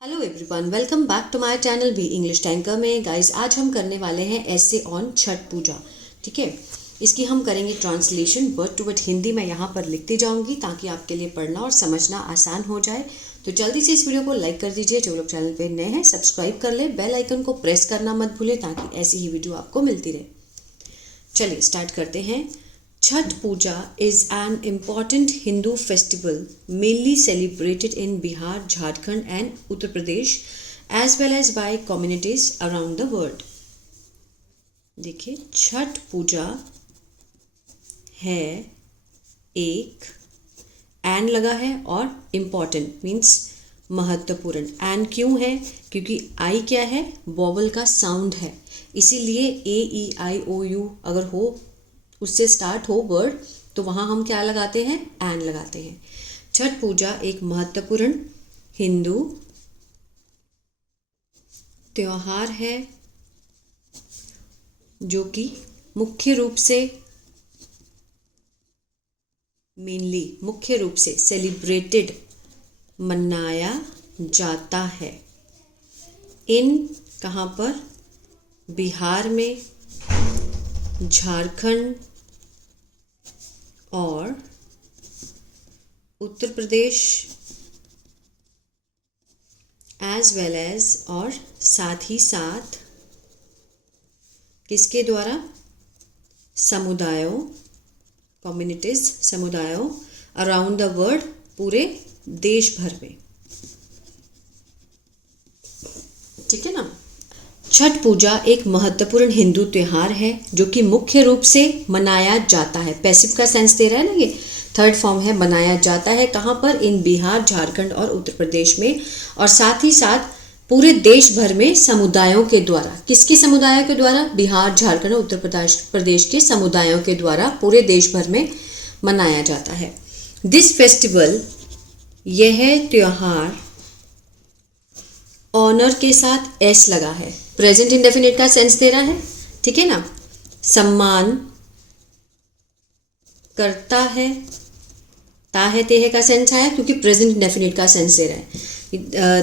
Hello everyone, welcome back to my channel be English tanker में। Guys, आज हम करने वाले हैं ऐसे ऑन छठ पूजा। ठीक है, इसकी हम करेंगे translation word to word. Hindi में यहाँ पर लिखती जाऊँगी ताकि आपके लिए पढ़ना और समझना आसान हो जाए। तो जल्दी से इस वीडियो को लाइक कर दीजिए। जो लोग चैनल पे नए हैं सब्सक्राइब कर ले, बेल आइकन को प्रेस करना मत भूलें ताकि ऐसी ही वीडियो आपको मिलती रहे। चलिए स्टार्ट करते हैं। Chhath Puja is an important Hindu festival mainly celebrated in Bihar, Jharkhand and Uttar Pradesh as well as by communities around the world. देखिए, छठ पूजा है एक एन लगा है और इम्पॉर्टेंट मीन्स महत्वपूर्ण। एन क्यों है? क्योंकि आई क्या है? वॉवल का साउंड है, इसीलिए ए ई आई ओ यू अगर हो उससे स्टार्ट हो वर्ड तो वहाँ हम क्या लगाते हैं? एन लगाते हैं। छठ पूजा एक महत्वपूर्ण हिंदू त्योहार है जो कि मुख्य रूप से सेलिब्रेटेड मनाया जाता है। इन कहाँ पर? बिहार में, झारखंड और Uttar Pradesh as well as और साथ ही साथ किसके द्वारा? समुदायों, कम्युनिटीज, समुदायों अराउंड द वर्ल्ड, पूरे देश भर में। ठीक है ना। छठ पूजा एक महत्वपूर्ण हिंदू त्योहार है जो कि मुख्य रूप से मनाया जाता है। पैसिव का सेंस दे रहा है ना, ये थर्ड फॉर्म है। मनाया जाता है कहाँ पर? इन बिहार, झारखंड और उत्तर प्रदेश में, और साथ ही साथ पूरे देश भर में समुदायों के द्वारा। किसके समुदायों के द्वारा? बिहार, झारखंड और उत्तर प्रदेश के समुदायों के द्वारा पूरे देश भर में मनाया जाता है। दिस फेस्टिवल, यह त्योहार, ऑनर के साथ एस लगा है, प्रेजेंट इंडेफिनिट का सेंस दे रहा है। ठीक है ना। सम्मान करता है, ता है ते है का सेंस आया क्योंकि प्रेजेंट इंडेफिनिट का सेंस दे रहा है।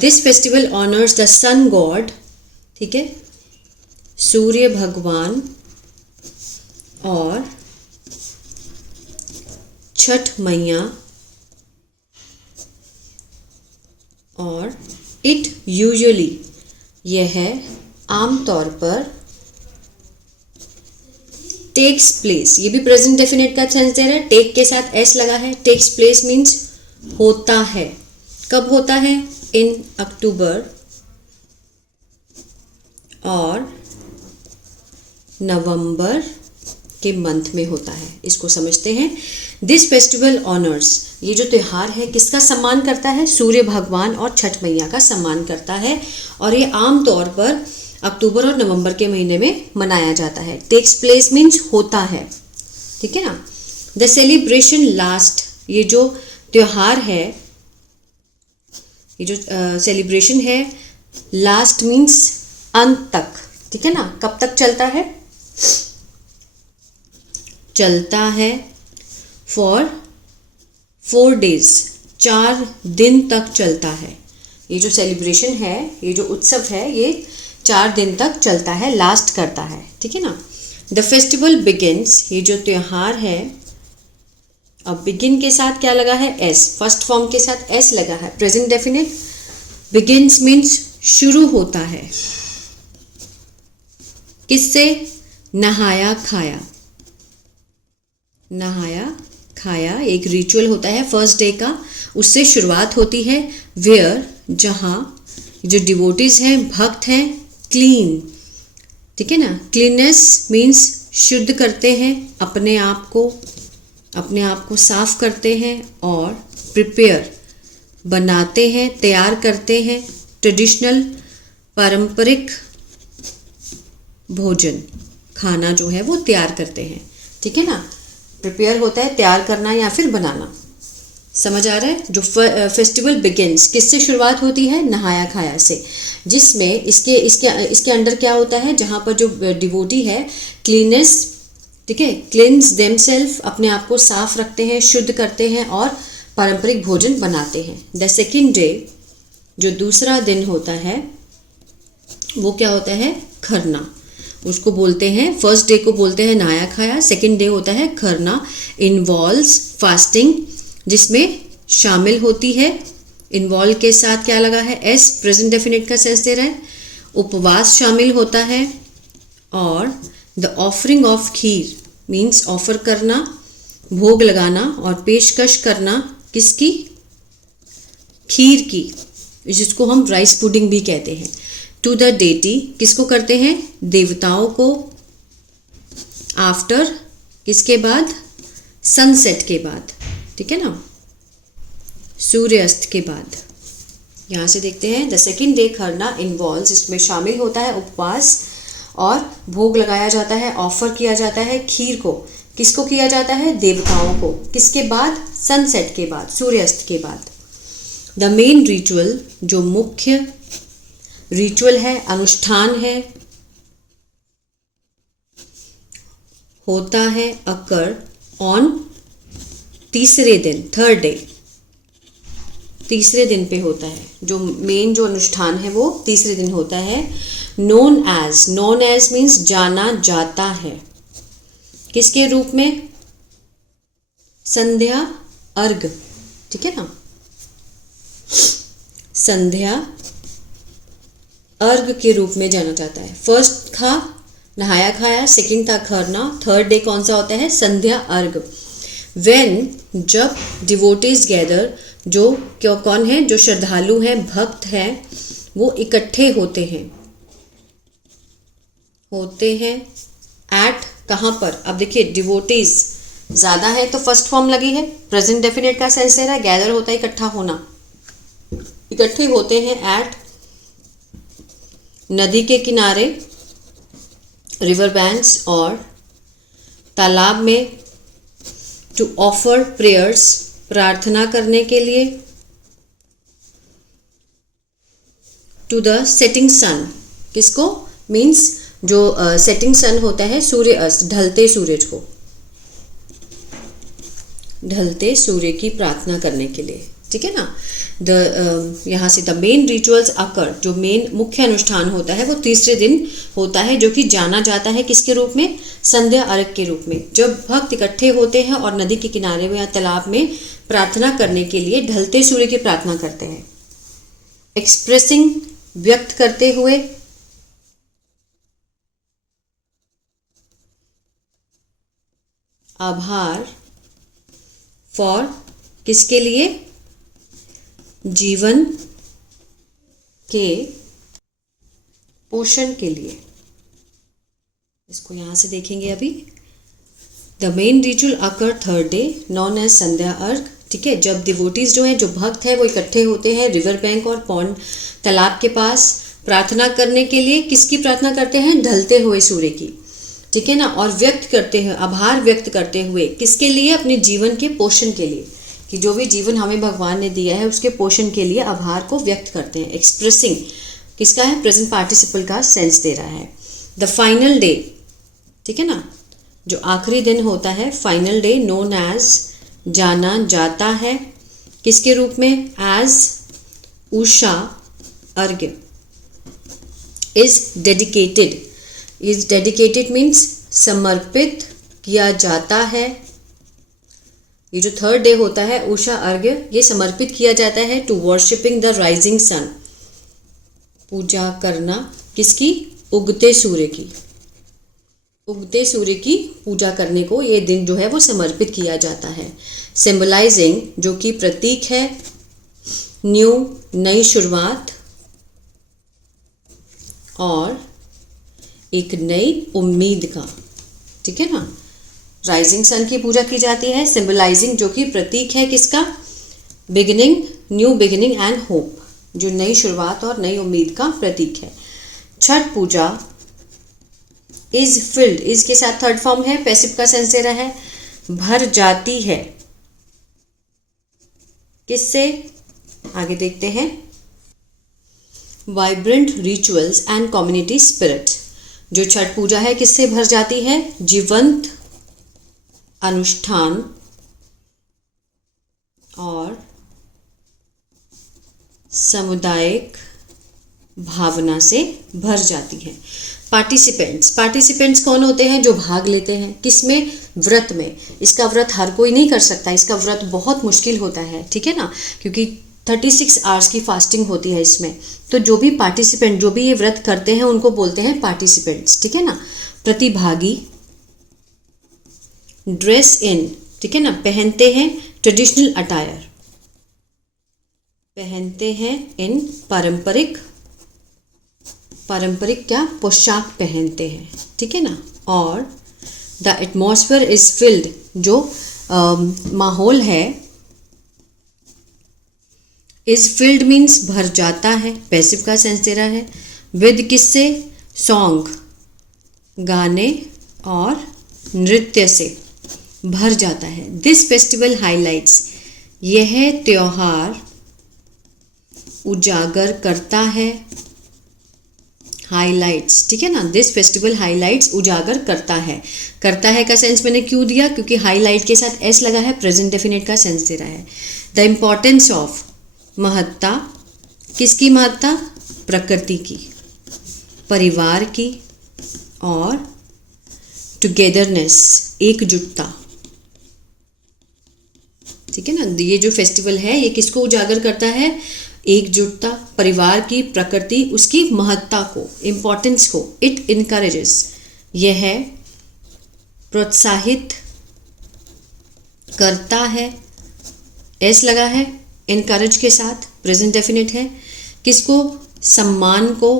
This festival honours the sun god, ठीक है, सूर्य भगवान और छठ मैया, और इट यूजुअली, यह आमतौर पर, टेक्स प्लेस, ये भी प्रेजेंट डेफिनेट का सेंस दे रहा है। टेक के साथ एस लगा है। टेक्स प्लेस मीन्स होता है। कब होता है? इन अक्टूबर और नवंबर के मंथ में होता है। इसको समझते हैं। दिस फेस्टिवल ऑनर्स, ये जो त्योहार है किसका सम्मान करता है? सूर्य भगवान और छठ मैया का सम्मान करता है, और ये आम तौर पर अक्टूबर और नवंबर के महीने में मनाया जाता है। टेक्स प्लेस मीन्स होता है। ठीक है ना। द सेलिब्रेशन लास्ट, ये जो त्योहार है, ये जो सेलिब्रेशन है, लास्ट मीन्स अंत तक। ठीक है ना। कब तक चलता है? चलता है फॉर 4 days, 4 दिन तक चलता है। ये जो सेलिब्रेशन है, ये जो उत्सव है, ये 4 दिन तक चलता है, लास्ट करता है। ठीक है ना। द फेस्टिवल बिगिन्स, ये जो त्योहार है, अब बिगिन के साथ क्या लगा है? एस, फर्स्ट फॉर्म के साथ एस लगा है, प्रेजेंट डेफिनेट। बिगिन्स मीन्स शुरू होता है। किससे? नहाया खाया। नहाया खाया एक रिचुअल होता है फर्स्ट डे का, उससे शुरुआत होती है। वेयर, जहाँ जो डिवोटीज हैं, भक्त हैं, क्लीन, ठीक है ना। क्लीननेस मीन्स शुद्ध करते हैं अपने आप को साफ करते हैं, और प्रिपेयर बनाते हैं, तैयार करते हैं। ट्रेडिशनल, पारंपरिक भोजन, खाना जो है वो तैयार करते हैं। ठीक है ना। प्रिपेयर होता है तैयार करना या फिर बनाना। समझ आ रहा है? जो फेस्टिवल बिगिन्स, किससे शुरुआत होती है? नहाया खाया से, जिसमें इसके अंडर क्या होता है? जहाँ पर जो डिवोटी है, क्लीनेस, ठीक है, क्लींस देमसेल्फ, अपने आप को साफ रखते हैं, शुद्ध करते हैं और पारंपरिक भोजन बनाते हैं। द सेकेंड डे जो दूसरा दिन होता है वो क्या होता है, खरना। उसको बोलते हैं, फर्स्ट डे को बोलते हैं नहाया खाया, सेकंड डे होता है खरना। इन्वॉल्व्स फास्टिंग, जिसमें शामिल होती है, इन्वॉल्व के साथ क्या लगा है, एस, प्रेजेंट डेफिनेट का सेंस दे रहा है। उपवास शामिल होता है। और the offering of kheer means offer करना, भोग लगाना और पेशकश करना, किसकी, खीर की, जिसको हम राइस पुडिंग भी कहते हैं। टू द डेटी, किसको करते हैं, देवताओं को। आफ्टर, किसके बाद, सनसेट के बाद, ठीक है ना, सूर्यास्त के बाद। यहाँ से देखते हैं, the second day Kharna involves, इसमें शामिल होता है उपवास और भोग लगाया जाता है, ऑफर किया जाता है खीर को। किसको किया जाता है, देवताओं को। किसके बाद, सनसेट के बाद, सूर्यास्त के बाद। द मेन रिचुअल, जो मुख्य रिचुअल है, अनुष्ठान है, होता है अकर ऑन, तीसरे दिन, थर्ड डे, तीसरे दिन पे होता है। जो मेन जो अनुष्ठान है वो तीसरे दिन होता है। Known as, known as means जाना जाता है, किसके रूप में, संध्या अर्घ, ठीक है ना, संध्या अर्घ के रूप में जाना जाता है। फर्स्ट था नहाया खाया, सेकंड था खरना, थर्ड डे कौन सा होता है, संध्या अर्घ। व्हेन, जब, डिवोटीज गैदर, जो क्यों कौन है, जो श्रद्धालु हैं, भक्त हैं, वो इकट्ठे होते हैं एट, कहाँ पर, अब देखिए डिवोटीज ज़्यादा है तो फर्स्ट फॉर्म लगी है, प्रेजेंट डेफिनेट का सेंस दे रहा है, गैदर होता है इकट्ठा होना, इकट्ठे होते हैं एट, नदी के किनारे, रिवर बैंक्स और तालाब में। टू ऑफर प्रेयर्स, प्रार्थना करने के लिए। टू द सेटिंग सन, किसको, मीन्स जो सेटिंग सन होता है, सूर्य अस्त, ढलते सूरज को, ढलते सूर्य की प्रार्थना करने के लिए, ठीक है ना। यहाँ से द मेन रिचुअल्स अकर, जो मेन मुख्य अनुष्ठान होता है वो तीसरे दिन होता है, जो कि जाना जाता है किसके रूप में, संध्या अर्घ के रूप में। जब भक्त इकट्ठे होते हैं और नदी के किनारे में या तालाब में प्रार्थना करने के लिए ढलते सूर्य की प्रार्थना करते हैं। एक्सप्रेसिंग, व्यक्त करते हुए। आभार, फॉर, किसके लिए, जीवन के पोषण के लिए। इसको यहाँ से देखेंगे अभी। The main ritual occur third day known as Sandhya Arghya, ठीक है। जब डिवोटीज जो है, जो भक्त है, वो इकट्ठे होते हैं रिवर बैंक और पॉन्ड, तालाब के पास, प्रार्थना करने के लिए। किसकी प्रार्थना करते हैं, ढलते हुए सूर्य की, ठीक है ना। और व्यक्त करते हैं, आभार व्यक्त करते हुए, किसके लिए, अपने जीवन के पोषण के लिए, कि जो भी जीवन हमें भगवान ने दिया है उसके पोषण के लिए आभार को व्यक्त करते हैं। एक्सप्रेसिंग किसका है, प्रेजेंट पार्टिसिपल का सेंस दे रहा है। द फाइनल डे, ठीक है ना, जो आखिरी दिन होता है, फाइनल डे नोन एज, जाना जाता है किसके रूप में, एज उषा अर्घ्य। Is dedicated, is dedicated means समर्पित किया जाता है। ये जो थर्ड डे होता है उषा अर्घ्य, ये समर्पित किया जाता है to worshipping the rising sun, पूजा करना किसकी, उगते सूर्य की, उगते सूर्य की पूजा करने को ये दिन जो है वो समर्पित किया जाता है। सिंबलाइजिंग, जो कि प्रतीक है, न्यू, नई शुरुआत और एक नई उम्मीद का, ठीक है ना। राइजिंग सन की पूजा की जाती है। सिंबलाइजिंग, जो कि प्रतीक है किसका, beginning, new beginning and hope, जो नई शुरुआत और नई उम्मीद का प्रतीक है। छठ पूजा इज फिल्ड, इज के साथ थर्ड फॉर्म है, पैसिव का सेंस दे रहा है, भर जाती है किससे, आगे देखते हैं। Vibrant rituals and community spirit, जो छठ पूजा है किससे भर जाती है, जीवंत अनुष्ठान और सामुदायिक भावना से भर जाती है। पार्टिसिपेंट्स कौन होते हैं? जो भाग लेते हैं। किसमें? व्रत में। इसका व्रत हर कोई नहीं कर सकता, इसका व्रत बहुत मुश्किल होता है, ठीक है ना, क्योंकि 36 आवर्स की फास्टिंग होती है इसमें। तो जो भी पार्टिसिपेंट, जो भी ये व्रत करते हैं, उनको बोलते हैं पार्टिसिपेंट्स, ठीक है ना। प्रतिभागी, ड्रेस इन, ठीक है ना, पहनते हैं ट्रेडिशनल अटायर, पहनते हैं इन पारंपरिक क्या? पोशाक पहनते हैं, ठीक है ना। और द एटमॉस्फेयर इज फिल्ड, जो माहौल है, इज फिल्ड मीन्स भर जाता है, पैसिव का सेंस दे रहा है। विद किससे? सॉन्ग, गाने और नृत्य से भर जाता है। दिस फेस्टिवल हाईलाइट्स, यह त्योहार उजागर करता है, हाईलाइट्स, ठीक है ना। दिस फेस्टिवल हाईलाइट्स, उजागर करता है का सेंस मैंने क्यों दिया? क्योंकि हाईलाइट के साथ एस लगा है, प्रेजेंट डेफिनेट का सेंस दे रहा है। द इम्पॉर्टेंस ऑफ, महत्ता, किसकी महत्ता? प्रकृति की, परिवार की, और टुगेदरनेस, एकजुटता, ठीक है ना। ये जो फेस्टिवल है ये किसको उजागर करता है? एकजुटता, परिवार की, प्रकृति, उसकी महत्ता को, इम्पोर्टेंस को। इट इनकरेजेस, यह प्रोत्साहित करता है, एस लगा है इनकरेज के साथ, प्रेजेंट डेफिनेट है। किसको? सम्मान को,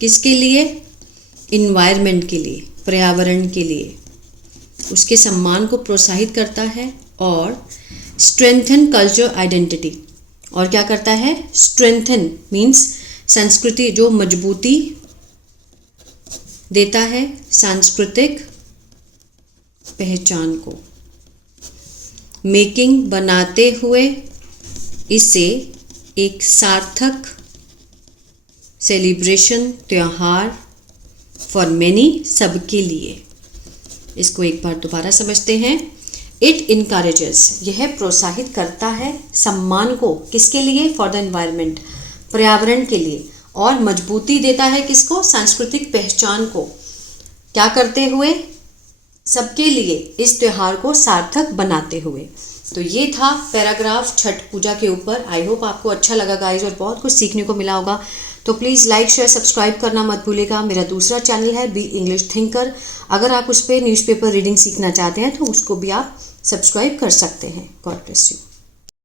किसके लिए? इन्वायरमेंट के लिए, पर्यावरण के लिए, उसके सम्मान को प्रोत्साहित करता है। और स्ट्रेंथन कल्चर आइडेंटिटी, और क्या करता है? स्ट्रेंथन मीन्स संस्कृति, जो मजबूती देता है सांस्कृतिक पहचान को। मेकिंग, बनाते हुए इसे एक सार्थक सेलिब्रेशन, त्योहार, फॉर मेनी, सबके लिए। इसको एक बार दोबारा समझते हैं। इट इनकरेजेस, यह प्रोत्साहित करता है सम्मान को, किसके लिए? फॉर द एनवायरनमेंट, पर्यावरण के लिए। और मजबूती देता है किसको? सांस्कृतिक पहचान को। क्या करते हुए? सबके लिए, इस त्योहार को सार्थक बनाते हुए। तो ये था पैराग्राफ छठ पूजा के ऊपर। आई होप आपको अच्छा लगा गाइज और बहुत कुछ सीखने को मिला होगा। तो प्लीज़ लाइक, शेयर, सब्सक्राइब करना मत भूलिएगा। मेरा दूसरा चैनल है बी इंग्लिश थिंकर, अगर आप उस पर न्यूज़पेपर रीडिंग सीखना चाहते हैं तो उसको भी आप सब्सक्राइब कर सकते हैं। God bless you.